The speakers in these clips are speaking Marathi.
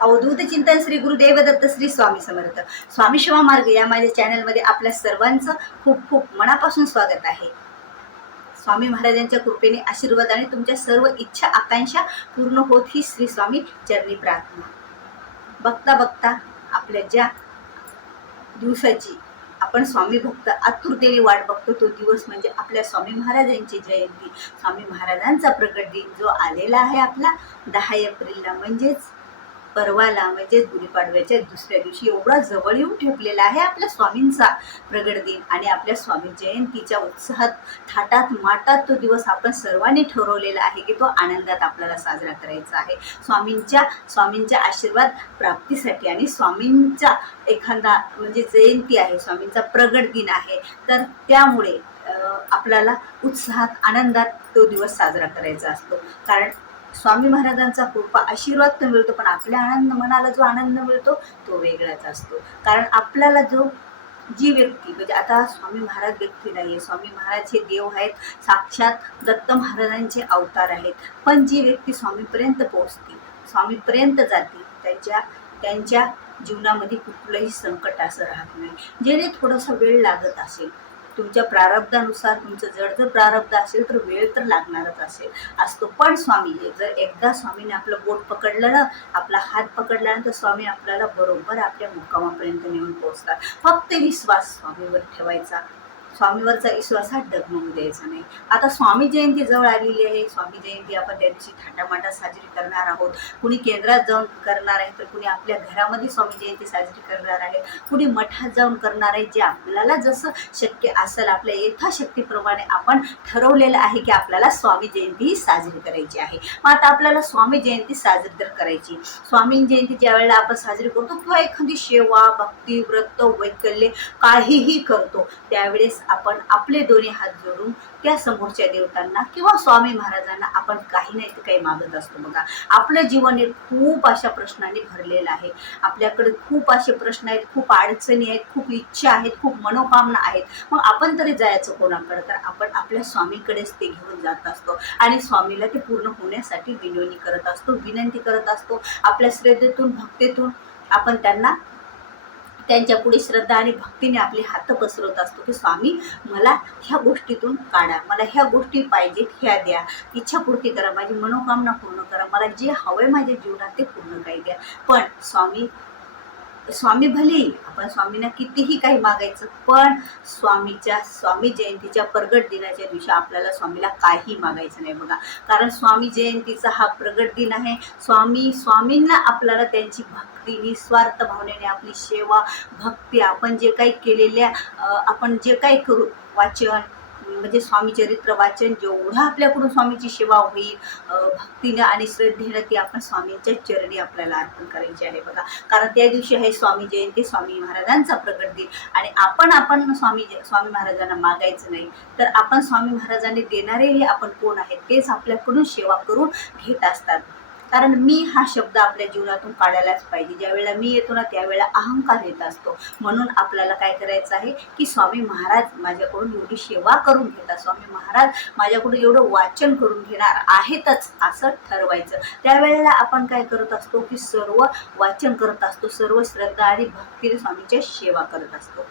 अवधूत चिंतन श्री गुरुदेव दत्त श्री स्वामी समर्थ. स्वामी शिवा मार्ग या माझ्या चॅनलमध्ये आपल्या सर्वांचं खूप खूप मनापासून स्वागत आहे. स्वामी महाराजांच्या कृपेने आशीर्वादाने तुमच्या सर्व इच्छा आकांक्षा पूर्ण होत ही श्री स्वामी चरणी प्रार्थना. बघता बघता आपल्या ज्या दिवसाची आपण स्वामी भक्त आतुरतेने वाट बघतो तो दिवस म्हणजे आपल्या स्वामी महाराजांची जयंती, स्वामी महाराजांचा प्रगट दिन जो आलेला आहे आपला 10 एप्रिलला, म्हणजेच परवाला, म्हणजेच गुढीपाडव्याच्या दुसऱ्या दिवशी एवढा जवळ येऊन ठेपलेला आहे आपल्या स्वामींचा प्रगट दिन. आणि आपल्या स्वामी जयंतीच्या उत्साहात थाटात माटात तो दिवस आपण सर्वांनी ठरवलेला आहे की तो आनंदात आपल्याला साजरा करायचा आहे, स्वामींच्या आशीर्वाद प्राप्तीसाठी. आणि स्वामींचा एखादा म्हणजे जयंती आहे, स्वामींचा प्रगट दिन आहे, तर त्यामुळे आपल्याला उत्साहात आनंदात तो दिवस साजरा करायचा असतो. कारण स्वामी महाराजांचा कृपा आशीर्वाद तर मिळतो, पण आपल्या मनाला जो आनंद मिळतो तो वेगळाच असतो. कारण आपल्याला जी व्यक्ती म्हणजे आता स्वामी महाराज व्यक्ती नाही, स्वामी महाराज हे देव आहेत, साक्षात दत्त महाराजांचे अवतार आहेत. पण जी व्यक्ती स्वामीपर्यंत पोहोचते, स्वामीपर्यंत जाते, त्यांच्या जीवनामध्ये कुठलंही संकट असं राहत नाही. जेणे थोडासा वेळ लागत असेल, तुमच्या प्रारब्धानुसार, तुमचं जर प्रारब्ध असेल तर वेळ तर लागणारच असतो. पण स्वामी जर एकदा स्वामीने आपलं बोट पकडलं ना, आपला हात पकडला ना, तर स्वामी आपल्याला बरोबर आपल्या मुक्कामापर्यंत नेऊन पोहोचतात. फक्त विश्वास स्वामीवर ठेवायचा, स्वामीवरचा विश्वास हा डगमगू द्यायचा नाही. आता स्वामी जयंती जवळ आलेली आहे. स्वामी जयंती आपण त्या दिवशी थाटामाटात साजरी करणार आहोत. कुणी केंद्रात जाऊन करणार आहे, तर कुणी आपल्या घरामध्ये स्वामी जयंती साजरी करणार आहे, कुणी मठात जाऊन करणार आहे. जे आपल्याला जसं शक्य असेल, आपल्या यथाशक्तीप्रमाणे आपण ठरवलेलं आहे की आपल्याला स्वामी जयंती साजरी करायची आहे. मग आता आपल्याला स्वामी जयंती साजरी तर करायची. स्वामी जयंती ज्या वेळेला आपण साजरी करतो किंवा एखादी सेवा, भक्ती, व्रत, वैकल्य काहीही करतो, त्यावेळेस आपण आपले दोन्ही हात जोडून त्या समोरच्या देवतांना किंवा स्वामी महाराजांना आपण काही नाही तर काही मागत असतो. बघा, आपलं जीवन हे खूप अशा प्रश्नांनी भरलेलं आहे. आपल्याकडे खूप असे प्रश्न आहेत, खूप अडचणी आहेत, खूप इच्छा आहेत, खूप मनोकामना आहेत. मग आपण तरी जायचं कोणाकडे? तर आपण आपल्या स्वामीकडेच ते घेऊन जात असतो आणि स्वामीला ते पूर्ण होण्यासाठी विनंती करत असतो. आपल्या श्रद्धेतून, भक्तीतून आपण त्यांच्या पुढे श्रद्धा आणि भक्तीने आपले हात पसरवत असतो की स्वामी मला ह्या गोष्टीतून काढा, मला ह्या गोष्टी पाहिजेत, ह्या द्या, इच्छापूर्ती करा, माझी मनोकामना पूर्ण करा, मला जे हवंय माझ्या जीवनात ते पूर्ण काही द्या. पण स्वामी भलेही आपण स्वामींना कितीही काही मागायचं, पण स्वामी जयंतीच्या प्रगट दिनाच्या दिवशी आपल्याला स्वामीला काही मागायचं नाही. बघा, कारण स्वामी जयंतीचा हा प्रगट दिन आहे. स्वामींना आपल्याला त्यांची भक्ती, निस्वार्थ भावनेने आपली सेवा, भक्ती, आपण जे काही करू, वाचन म्हणजे स्वामी चरित्र वाचन, जेवढं आपल्याकडून स्वामीची सेवा होईल भक्तीनं आणि श्रद्धेनं, ती आपण स्वामींच्या चरणी आपल्याला अर्पण करायची आहे. बघा, कारण त्या दिवशी आहे स्वामी जयंती, स्वामी महाराजांचा प्रगट दिन. आणि आपण स्वामी महाराजांना मागायचं नाही, तर आपण स्वामी महाराजांनी देणारेही आपण कोण आहेत, तेच आपल्याकडून सेवा करून घेत असतात. कारण मी हा शब्द आपल्या जीवनातून काढायलाच पाहिजे. ज्यावेळेला मी येतो ना, त्यावेळेला अहंकार येत असतो. म्हणून आपल्याला काय करायचं आहे की स्वामी महाराज माझ्याकडून एवढी सेवा करून घेतात, स्वामी महाराज माझ्याकडून एवढं वाचन करून घेणार आहेतच असं ठरवायचं. त्यावेळेला आपण काय करत असतो की सर्व वाचन करत असतो, सर्व श्रद्धा आणि भक्तीने स्वामींच्या सेवा करत असतो.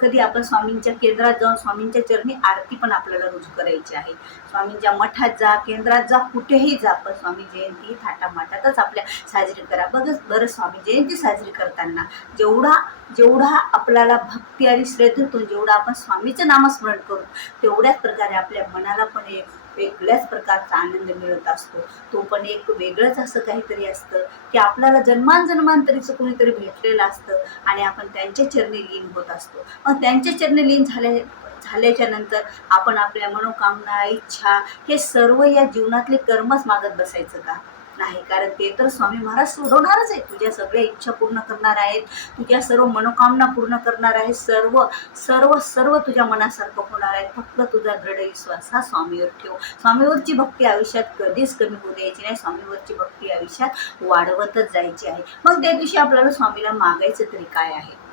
कधी आपण स्वामींच्या केंद्रात जाऊन स्वामींच्या चरणी आरती पण आपल्याला रुजू करायची आहे. स्वामींच्या मठात जा, केंद्रात जा, कुठेही जा, पण स्वामी जयंती थाटामाटातच आपल्या साजरी करा. बरं, स्वामी जयंती साजरी करताना जेवढा आपल्याला भक्ती आणि श्रद्धेतून जेवढा आपण स्वामीचं नामस्मरण करू, तेवढ्याच प्रकारे आपल्या मनाला पण एक वेगळ्याच प्रकारचा आनंद मिळत असतो. तो पण एक वेगळंच असं काहीतरी असतं की आपल्याला जन्मांतरीचं कोणीतरी भेटलेलं असतं आणि आपण त्यांच्या चरणी लीन होत असतो. मग त्यांच्या चरणी लीन झाल्याच्या नंतर आपण आपल्या मनोकामना, इच्छा, हे सर्व या जीवनातले कर्मच मागत बसायचं का? नाही, कारण ते तर स्वामी महाराज सोडवणारच आहे. तुझ्या सगळ्या इच्छा पूर्ण करणार आहेत, तुझ्या सर्व मनोकामना पूर्ण करणार आहे, सर्व सर्व सर्व तुझ्या मनासारखं होणार आहे. फक्त तुझा दृढ विश्वास हा स्वामीवर ठेव. स्वामीवरची भक्ती आयुष्यात कधीच कमी होऊ द्यायची नाही, स्वामीवरची भक्ती आयुष्यात वाढवतच जायची आहे. मग त्या दिवशी आपल्याला स्वामीला मागायचं तरी काय आहे?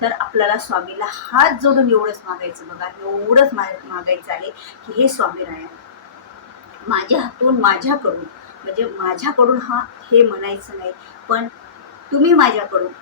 तर आपल्याला स्वामीला हात जोडून एवढंच मागायचं. बघा, एवढंच मागायचं आहे की हे स्वामीराया, माझ्या हातून, माझ्याकडून म्हणजे माझ्याकडून हे म्हणायचं नाही, पण तुम्ही माझ्याकडून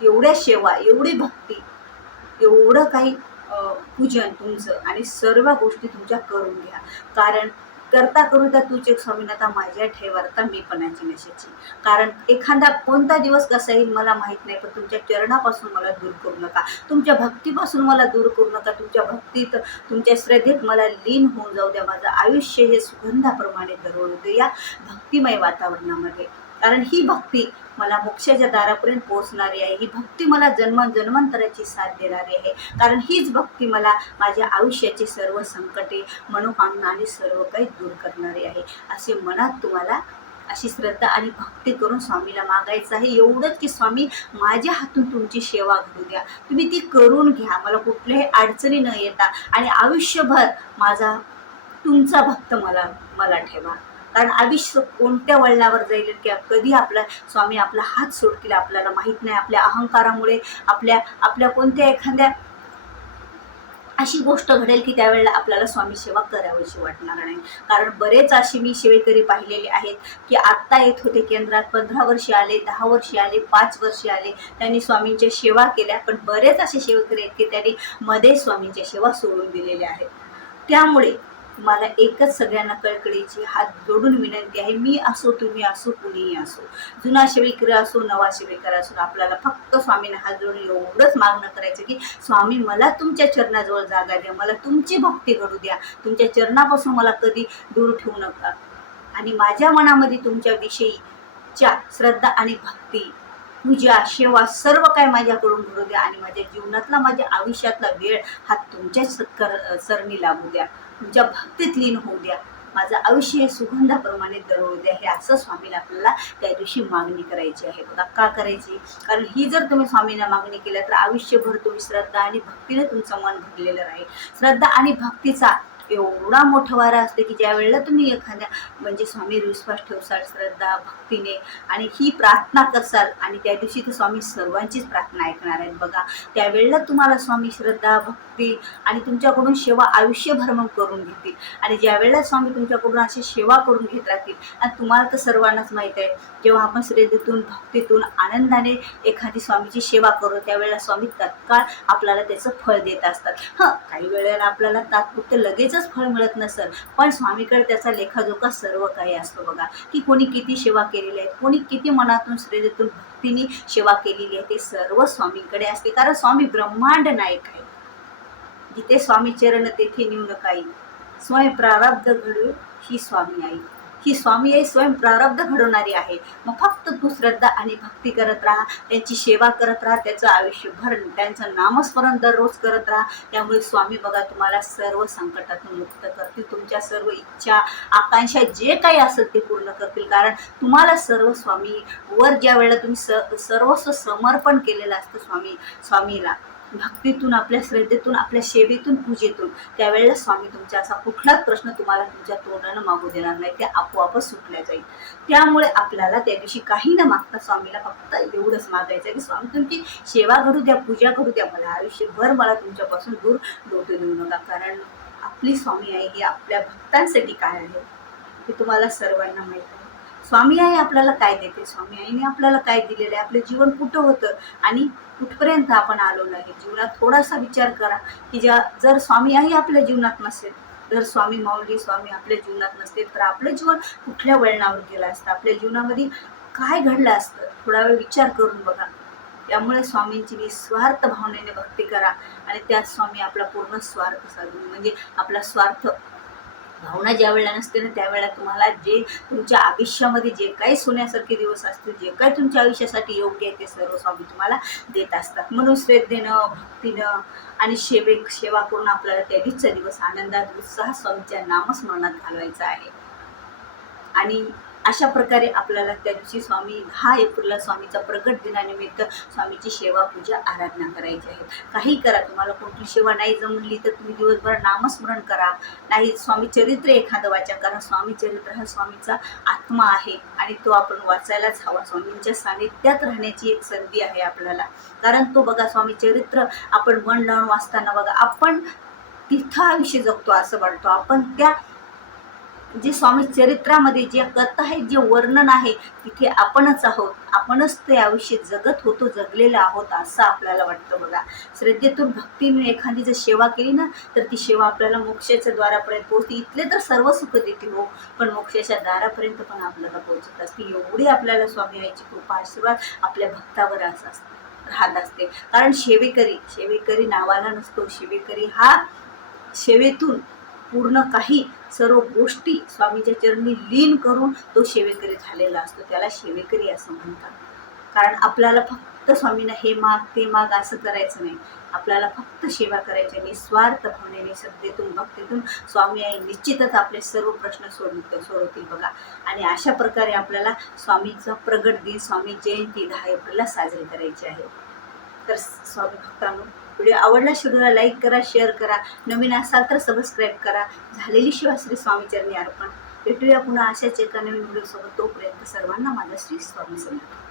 एवढ्या सेवा, एवढी भक्ती, एवढं काही पूजन तुमचं आणि सर्व गोष्टी तुमच्या करून घ्या. कारण करता करू त्या तुझे स्वामीनाथा माझ्या ठेवरता मी पणाची नशेची. कारण एखादा कोणता दिवस कसा येईल मला माहीत नाही, पण तुमच्या चरणापासून मला दूर करू नका, तुमच्या भक्तीपासून मला दूर करू नका. तुमच्या भक्तीत, तुमच्या श्रद्धेत मला लीन होऊन जाऊ द्या. माझं आयुष्य हे सुगंधाप्रमाणे दरवळू दे या भक्तिमय वातावरणामध्ये. कारण ही भक्ती मला मोक्षाच्या दारापर्यंत पोहोचणारी आहे. ही भक्ती मला जन्मांतराची साथ देणारी आहे. कारण हीच भक्ती मला माझ्या आयुष्याचे सर्व संकटे, मनोकामना आणि सर्व काही दूर करणारी आहे. असे मनात तुम्हाला अशी श्रद्धा आणि भक्ती करून स्वामीला मागायचं आहे. एवढंच की स्वामी माझ्या हातून तुमची सेवा घडू द्या, तुम्ही ती करून घ्या, मला कुठल्याही अडचणी न येता आणि आयुष्यभर माझा तुमचा भक्त मला ठेवा. कारण आयुष्य कोणत्या वळणावर जाईल की कधी आपला स्वामी आपला हात सोडतील आपल्याला माहीत नाही. आपल्या अहंकारामुळे आपल्या कोणत्या एखाद्या अशी गोष्ट घडेल की त्यावेळेला आपल्याला स्वामी सेवा करावीशी वाटणार नाही. कारण बरेच असे मी सेवेकरी पाहिलेले आहेत की आत्ता येत होते केंद्रात, 15 वर्षे आले, 10 वर्षे आले, 5 वर्षे आले, त्यांनी स्वामींच्या सेवा केल्या. पण बरेच असे सेवेकरी आहेत की त्यांनी मध्ये स्वामींच्या सेवा सोडून दिलेल्या आहेत. त्यामुळे मला एकच सगळ्यांना कळकळीची हात जोडून विनंती आहे, मी असो, तुम्ही असो, कुणीही असो, जुना सेवेकरी असो, नवा सेवेकरी असो, आपल्याला फक्त स्वामींना हात जोडून एवढंच मागणं करायचं की स्वामी मला तुमच्या चरणाजवळ जागा द्या, मला तुमची भक्ती घडू द्या, तुमच्या चरणापासून मला कधी दूर ठेवू नका. आणि माझ्या मनामध्ये तुमच्या विषयीच्या श्रद्धा आणि भक्ती, पूजा, सेवा सर्व काय माझ्याकडून घडू द्या. आणि माझ्या जीवनातला, माझ्या आयुष्यातला वेळ हा तुमच्याच सरणी लागू द्या, तुमच्या भक्तीत लीन होऊ द्या, माझं आयुष्य हे सुगंधाप्रमाणे दरवळू द्या. हे असं स्वामीला आपल्याला त्या दिवशी मागणी करायची आहे. बघा का करायची? कारण ही जर तुम्ही स्वामींना मागणी केल्या तर आयुष्यभर तुम्ही श्रद्धा आणि भक्तीने तुमचं मन भरलेलं राहील. श्रद्धा आणि भक्तीचा एवढा मोठा वारा असते की ज्या वेळेला तुम्ही एखाद्या म्हणजे स्वामीवर विश्वास ठेवसाल श्रद्धा भक्तीने आणि ही प्रार्थना करसाल आणि त्या दिवशी तर स्वामी सर्वांचीच प्रार्थना ऐकणार आहेत. बघा त्यावेळेला तुम्हाला स्वामी श्रद्धा भक्ती आणि तुमच्याकडून सेवा आयुष्यभर मग करून घेतील. आणि ज्या वेळेला स्वामी तुमच्याकडून अशी सेवा करून घेत राहतील आणि तुम्हाला तर सर्वांनाच माहीत आहे, जेव्हा आपण श्रद्धेतून भक्तीतून आनंदाने एखादी स्वामीची सेवा करू त्यावेळेला स्वामी तत्काळ आपल्याला त्याचं फळ देत असतात. काही वेळेला आपल्याला तात्पुरतं लगेचच फळ मिळत नसेल, पण स्वामीकडे त्याचा लेखाजोखा सर्व काही असतो. बघा की कोणी किती सेवा केलेली आहे, कोणी किती मनातून श्रद्धेतून भक्तीने सेवा केलेली आहे, ते सर्व स्वामींकडे असते. कारण स्वामी ब्रह्मांड नायक आहे. जिथे स्वामी चरण तेथे न्यून काही, स्वयं प्रारब्ध घडू ही स्वामी आई. ही स्वामी आई स्वयं प्रारब्ध घडवणारी आहे. मग फक्त तू श्रद्धा आणि भक्ती करत राहा, त्यांची सेवा करत राहा, त्याचं आयुष्यभर त्यांचं नामस्मरण दररोज करत राहा. त्यामुळे स्वामी बघा तुम्हाला सर्व संकटातून मुक्त करतील, तुमच्या सर्व इच्छा आकांक्षा जे काही असेल ते पूर्ण करतील. कारण तुम्हाला सर्व स्वामी वर ज्या वेळेला तुम्ही सर्वस्व समर्पण केलेलं असतं स्वामीला भक्तीतून, आपल्या श्रद्धेतून, आपल्या सेवेतून, पूजेतून, त्यावेळेला स्वामी तुमचा असा कुठलाच प्रश्न तुम्हाला तुमच्या तोंडानं मागू देणार नाही, ते आपोआपच सुटल्या जाईल. त्यामुळे आपल्याला त्या दिवशी काही न मागता स्वामीला फक्त एवढंच मागायचं की स्वामी तुमची सेवा घडू द्या, पूजा घडू द्या, मला आयुष्यभर मला तुमच्यापासून दूर लोटू देऊ नका. कारण आपली स्वामी आई ही आपल्या भक्तांसाठी काय आहे हे तुम्हाला सर्वांना माहीत आहे. स्वामी आई आपल्याला काय देते, स्वामी आईने आपल्याला काय दिलेलं आहे, आपलं जीवन कुठं होतं आणि कुठपर्यंत आपण आलो आहे. जीवनात थोडासा विचार करा की जर स्वामी आई आपल्या जीवनात नसेल, जर स्वामी माऊली स्वामी आपल्या जीवनात नसतील तर आपलं जीवन कुठल्या वळणावर गेलं असतं, आपल्या जीवनामध्ये काय घडलं असतं, थोडा वेळ विचार करून बघा. त्यामुळे स्वामींची निस्वार्थ भावनेने भक्ती करा आणि त्यात स्वामी आपला पूर्ण स्वार्थ साधून म्हणजे आपला स्वार्थ भावना ज्या वेळेला नसते ना त्यावेळेला तुम्हाला जे तुमच्या आयुष्यामध्ये जे काही सोन्यासारखे दिवस असतील, जे काही तुमच्या आयुष्यासाठी योग्य आहे ते सर्व स्वामी तुम्हाला देत असतात. म्हणून श्रद्धेनं भक्तीनं आणि सेवा करून आपल्याला त्या दिवसचा दिवस आनंदात उत्साह स्वामीच्या नामस्मरणात घालवायचा आहे. आणि अशा प्रकारे आपल्याला त्या दिवशी स्वामी 10 एप्रिलला स्वामीचा प्रगट दिनानिमित्त स्वामीची सेवा पूजा आराधना करायची आहे. काही करा, तुम्हाला कोणती सेवा नाही जमली तर तुम्ही दिवसभर नामस्मरण करा, नाही स्वामी चरित्र एखादं वाचा. कारण स्वामी चरित्र हा स्वामीचा आत्मा आहे आणि तो आपण वाचायलाच हवा. स्वामींच्या सानिध्यात राहण्याची एक संधी आहे आपल्याला. कारण तो बघा स्वामी चरित्र आपण मन लावून वाचताना बघा आपण तिथं आयुष्य जगतो असं वाटतो, आपण त्या जे स्वामी चरित्रामध्ये जे कथा आहे, जे वर्णन आहे, तिथे आपणच आहोत, आपणच ते आयुष्य जगत होतो, जगलेलं आहोत असं आपल्याला वाटतं बघा. श्रद्धेतून भक्तीने एखादी जर सेवा केली ना, तर ती सेवा आपल्याला मोक्षाच्या द्वारापर्यंत पोहोचते. इथले तर सर्व सुख देते हो, पण मोक्षाच्या दारापर्यंत पण आपल्याला पोहोचत असते. एवढी आपल्याला स्वामी याची कृपा आशीर्वाद आपल्या भक्तावर राहत असते. कारण सेवेकरी नावाला नसतो. सेवेकरी हा सेवेतून पूर्ण काही सर्व गोष्टी स्वामीच्या चरणी लीन करून तो सेवेकरी झालेला असतो. त्याला सेवेकरी असं म्हणतात. कारण आपल्याला फक्त स्वामींना हे माग ते माग असं करायचं नाही. आपल्याला फक्त सेवा करायची, निस्वार्थ भावनेने श्रद्धेतून भक्तीतून स्वामी आहे निश्चितच आपले सर्व प्रश्न सोडवतील बघा. आणि अशा प्रकारे आपल्याला स्वामीचा प्रगट दिन, स्वामी जयंती 10 एप्रिलला साजरी करायची आहे. तर स्वामी भक्तांनो, व्हिडिओ आवडला व्हिडिओला लाईक करा, शेअर करा, नवीन असाल तर सबस्क्राईब करा. झालेली सेवा श्री स्वामी चरणी अर्पण. भेटूया पुन्हा अशाच एका नवीन व्हिडिओ सोबत. तोपर्यंत सर्वांना माझा श्री स्वामी समर्थ.